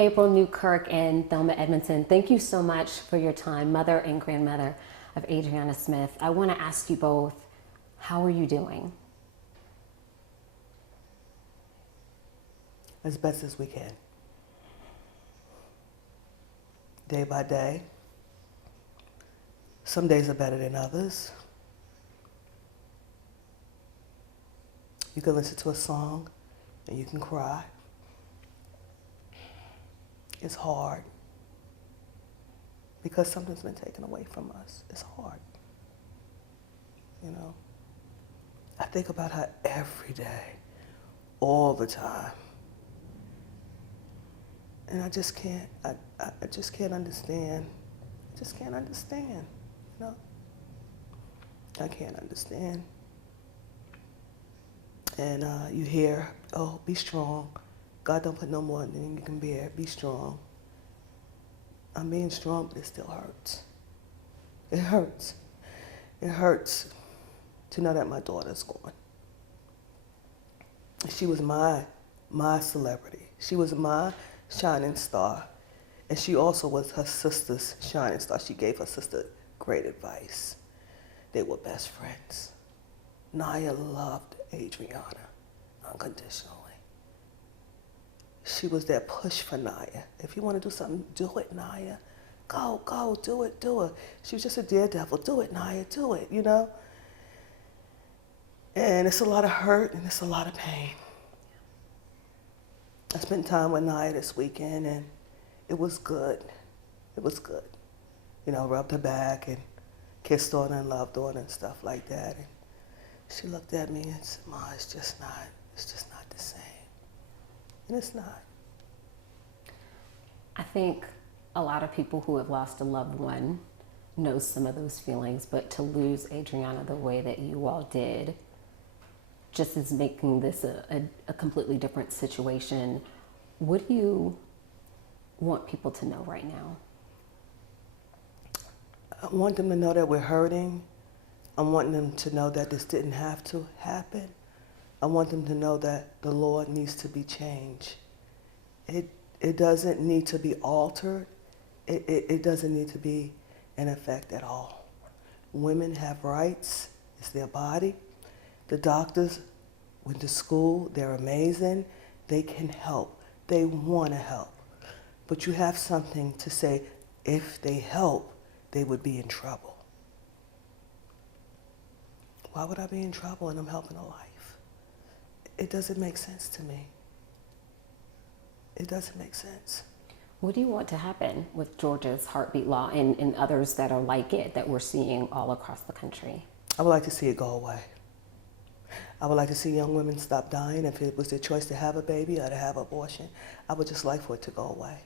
April Newkirk and Thelma Edmondson, thank you so much for your time, mother and grandmother of Adriana Smith. I want to ask you both, how are you doing? As best as we can. Day by day. Some days are better than others. You can listen to a song and you can cry. It's hard because something's been taken away from us. It's hard. You know, I think about her every day, all the time. And I just can't, I just can't understand. I just can't understand, you know? I can't understand. And you hear, oh, be strong. God don't put no more than you can bear. Be strong. I'm being strong, but it still hurts. It hurts. It hurts to know that my daughter's gone. She was my celebrity. She was my shining star. And she also was her sister's shining star. She gave her sister great advice. They were best friends. Naya loved Adriana unconditionally. She was that push for Naya. If you want to do something, do it, Naya. Go, do it, do it. She was just a daredevil. Do it, Naya, do it, you know? And it's a lot of hurt and it's a lot of pain. I spent time with Naya this weekend and it was good. It was good. You know, rubbed her back and kissed on her and loved on her and stuff like that. And she looked at me and said, Ma, it's just not the same. And it's not. I think a lot of people who have lost a loved one know some of those feelings, but to lose Adriana the way that you all did just is making this a completely different situation. What do you want people to know right now? I want them to know that we're hurting. I want them to know that this didn't have to happen. I want them to know that the Lord needs to be changed. It doesn't need to be altered. It doesn't need to be in effect at all. Women have rights. It's their body. The doctors went to school. They're amazing. They can help. They want to help. But you have something to say, if they help, they would be in trouble. Why would I be in trouble and I'm helping a life? It doesn't make sense to me. It doesn't make sense. What do you want to happen with Georgia's heartbeat law and others that are like it that we're seeing all across the country? I would like to see it go away. I would like to see young women stop dying. If it was their choice to have a baby or to have abortion, I would just like for it to go away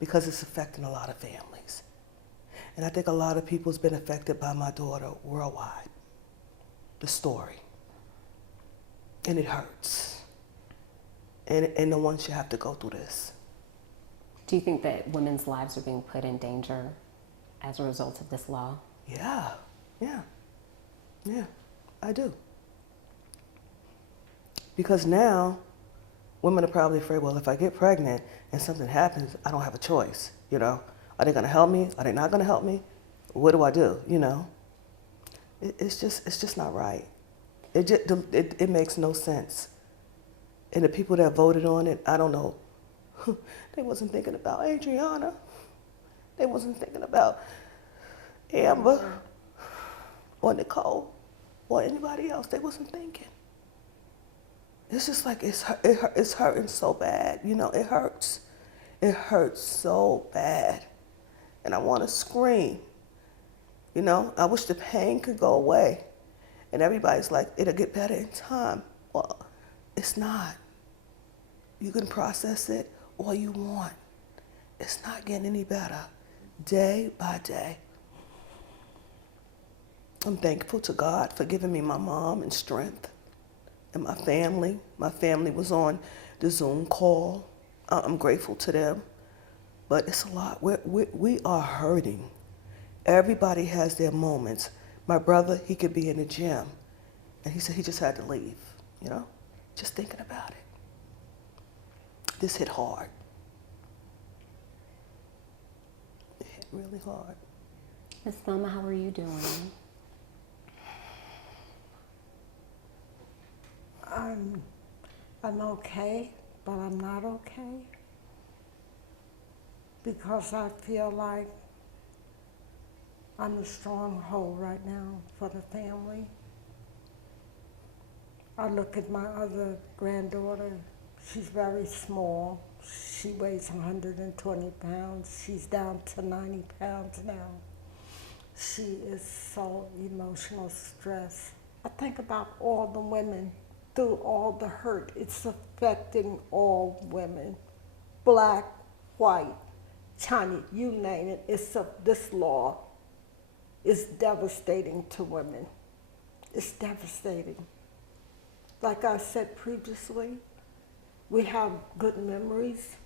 because it's affecting a lot of families. And I think a lot of people's been affected by my daughter worldwide. The story. And it hurts. And no one should have to go through this. Do you think that women's lives are being put in danger as a result of this law? Yeah, I do. Because now, women are probably afraid, well, if I get pregnant and something happens, I don't have a choice, you know? Are they gonna help me? Are they not gonna help me? What do I do, you know? It's just not right. It makes no sense. And the people that voted on it, I don't know, they wasn't thinking about Adriana. They wasn't thinking about Amber or Nicole or anybody else. They wasn't thinking. It's just like it's hurting so bad. You know, it hurts. It hurts so bad. And I want to scream. You know, I wish the pain could go away. And everybody's like, it'll get better in time. Well, it's not. You can process it all you want. It's not getting any better. Day by day. I'm thankful to God for giving me my mom and strength. And my family. My family was on the Zoom call. I'm grateful to them. But it's a lot. We are hurting. Everybody has their moments. My brother, he could be in the gym. And he said he just had to leave, you know? Just thinking about it. This hit hard. really hard. Miss Thelma, how are you doing? I'm okay, but I'm not okay because I feel like I'm the stronghold right now for the family. I look at my other granddaughter. She's very small. She weighs 120 pounds. She's down to 90 pounds now. She is so emotional stress. I think about all the women through all the hurt. It's affecting all women, black, white, Chinese, you name it. This law is devastating to women. It's devastating. Like I said previously, we have good memories.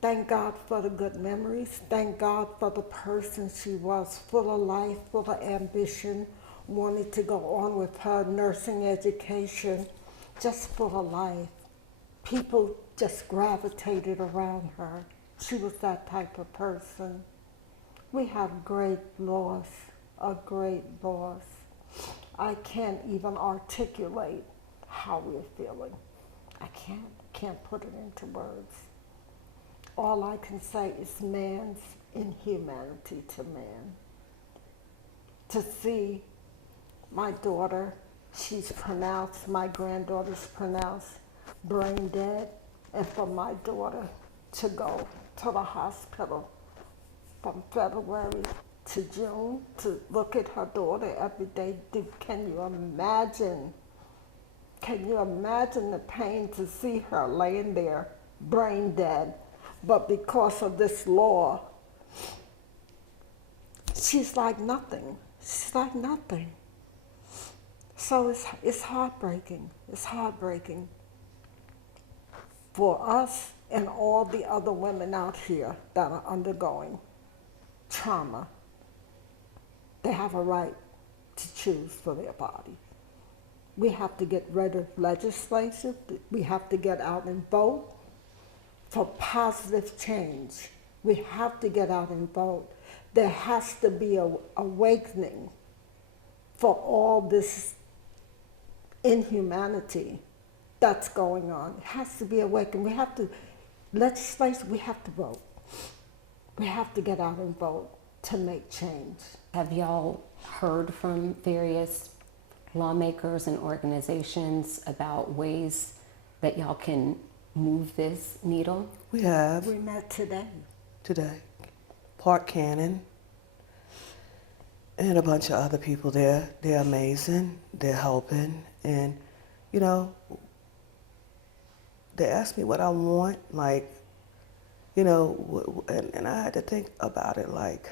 Thank God for the good memories. Thank God for the person she was, full of life, full of ambition, wanted to go on with her nursing education, just full of life. People just gravitated around her. She was that type of person. We have great loss, a great loss. I can't even articulate how we're feeling. I can't put it into words. All I can say is man's inhumanity to man. To see my daughter, my granddaughter's pronounced brain dead, and for my daughter to go to the hospital from February to June to look at her daughter every day. Can you imagine? Can you imagine the pain to see her laying there brain dead? But because of this law, she's like nothing. She's like nothing. So it's heartbreaking. It's heartbreaking for us and all the other women out here that are undergoing trauma. They have a right to choose for their body. We have to get rid of legislation. We have to get out and vote for positive change. We have to get out and vote. There has to be an awakening for all this inhumanity that's going on. It has to be awakened. We have to, legislation, we have to vote. We have to get out and vote to make change. Have y'all heard from various lawmakers and organizations about ways that y'all can move this needle? We have We met today. Park Cannon and a bunch of other people there. They're amazing. They're helping. And, you know, they asked me what I want, like, you know, and I had to think about it, like,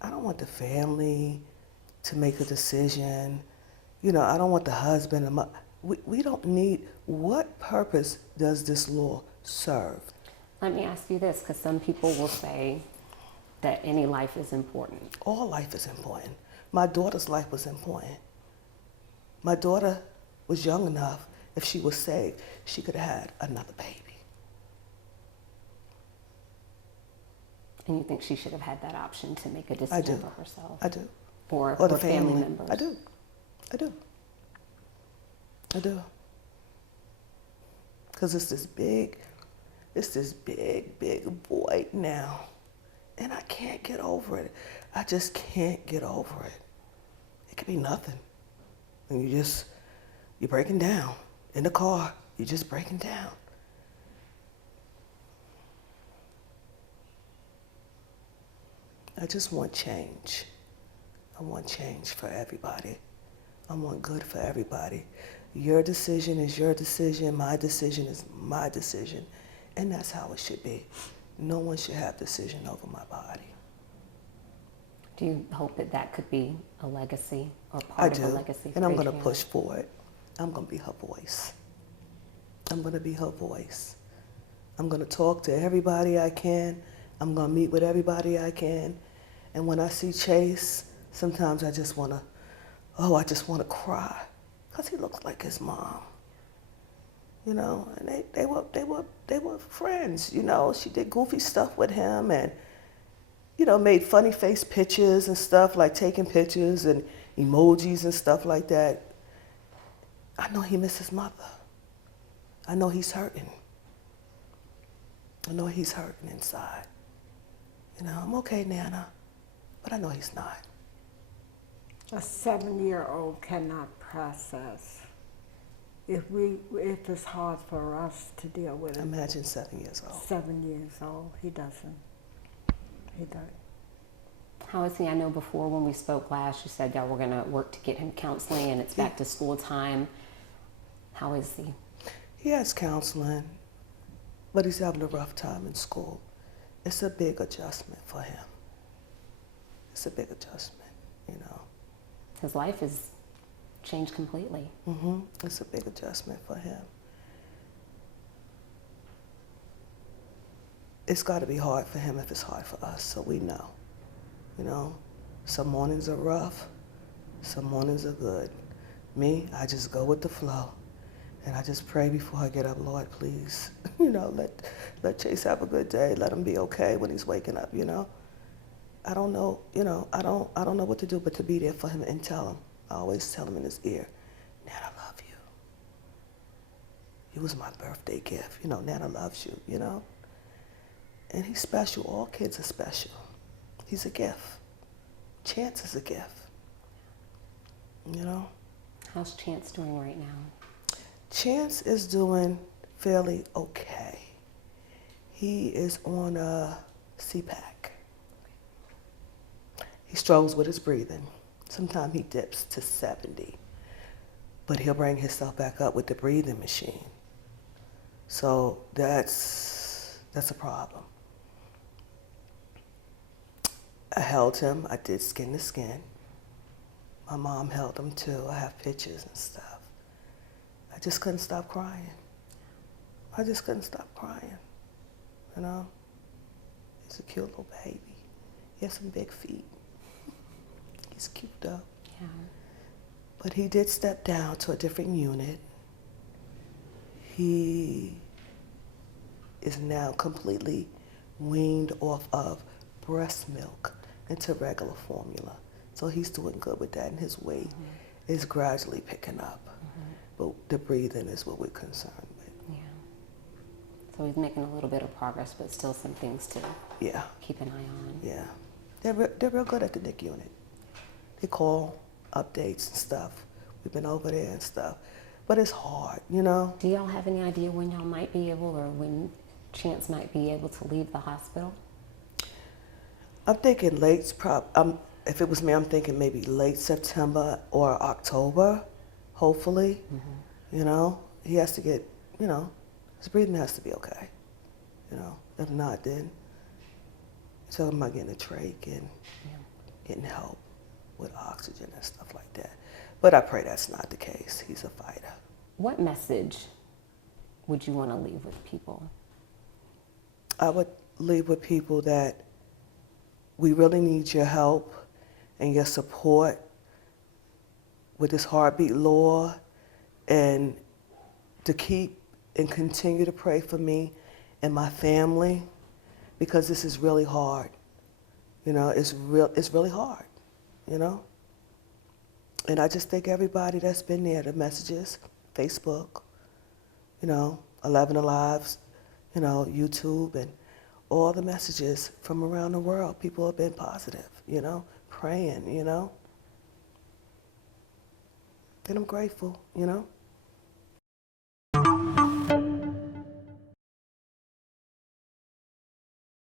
I don't want the family to make a decision. You know, I don't want the husband and we don't need, what purpose does this law serve? Let me ask you this, because some people will say that any life is important. All life is important. My daughter's life was important. My daughter was young enough, if she was saved, she could have had another baby. And you think she should have had that option to make a decision for herself? I do. Or the for family members? I do. Because it's this big void now. And I can't get over it. I just can't get over it. It could be nothing. And you're breaking down. In the car, you're just breaking down. I just want change. I want change for everybody. I want good for everybody. Your decision is your decision. My decision is my decision. And that's how it should be. No one should have decision over my body. Do you hope that that could be a legacy or part of a legacy for and I'm going Adriana? to push for it. I'm going to be her voice. I'm going to be her voice. I'm going to talk to everybody I can. I'm going to meet with everybody I can. And when I see Chase, sometimes I just want to cry, because he looks like his mom. You know, and they were friends. You know, she did goofy stuff with him, and made funny face pictures and stuff, like taking pictures and emojis and stuff like that. I know he misses his mother. I know he's hurting. I know he's hurting inside. I'm okay, Nana, but I know he's not. A 7-year-old cannot process. If it's hard for us to deal with it. Imagine 7 years old. 7 years old, he doesn't. He doesn't. How is he? I know before when we spoke last, you said y'all were going to work to get him counseling, and it's back to school time. How is he? He has counseling, but he's having a rough time in school. It's a big adjustment for him. It's a big adjustment, His life has changed completely. It's a big adjustment for him. It's got to be hard for him if it's hard for us, so we know. Some mornings are rough, some mornings are good. Me, I just go with the flow. And I just pray before I get up, Lord, please, let Chase have a good day. Let him be okay when he's waking up, I don't know, I don't know what to do but to be there for him and tell him. I always tell him in his ear, Nana, I love you. You was my birthday gift. Nana loves you, And he's special. All kids are special. He's a gift. Chance is a gift. How's Chance doing right now? Chance is doing fairly okay. He is on a CPAC. He struggles with his breathing. Sometimes he dips to 70, but he'll bring himself back up with the breathing machine. So that's a problem. I held him. I did skin to skin. My mom held him too. I have pictures and stuff. I just couldn't stop crying. I just couldn't stop crying. He's a cute little baby. He has some big feet. He's cute though. Yeah. But he did step down to a different unit. He is now completely weaned off of breast milk into regular formula. So he's doing good with that, and his weight is gradually picking up. But the breathing is what we're concerned with. Yeah. So he's making a little bit of progress, but still some things to keep an eye on. Yeah. They're real good at the NIC unit. They call updates and stuff. We've been over there and stuff. But it's hard, Do y'all have any idea when y'all might be able, or when Chance might be able to leave the hospital? I'm thinking if it was me, I'm thinking maybe late September or October, hopefully. He has to get, his breathing has to be okay. If not, then he's talking about getting a trach and getting help with oxygen and stuff like that. But I pray that's not the case. He's a fighter. What message would you want to leave with people? I would leave with people that we really need your help and your support with this heartbeat law, and to keep and continue to pray for me and my family, because this is really hard. It's really hard, And I just thank everybody that's been there, the messages, Facebook, 11 Alive, YouTube, and all the messages from around the world. People have been positive, praying, And I'm grateful,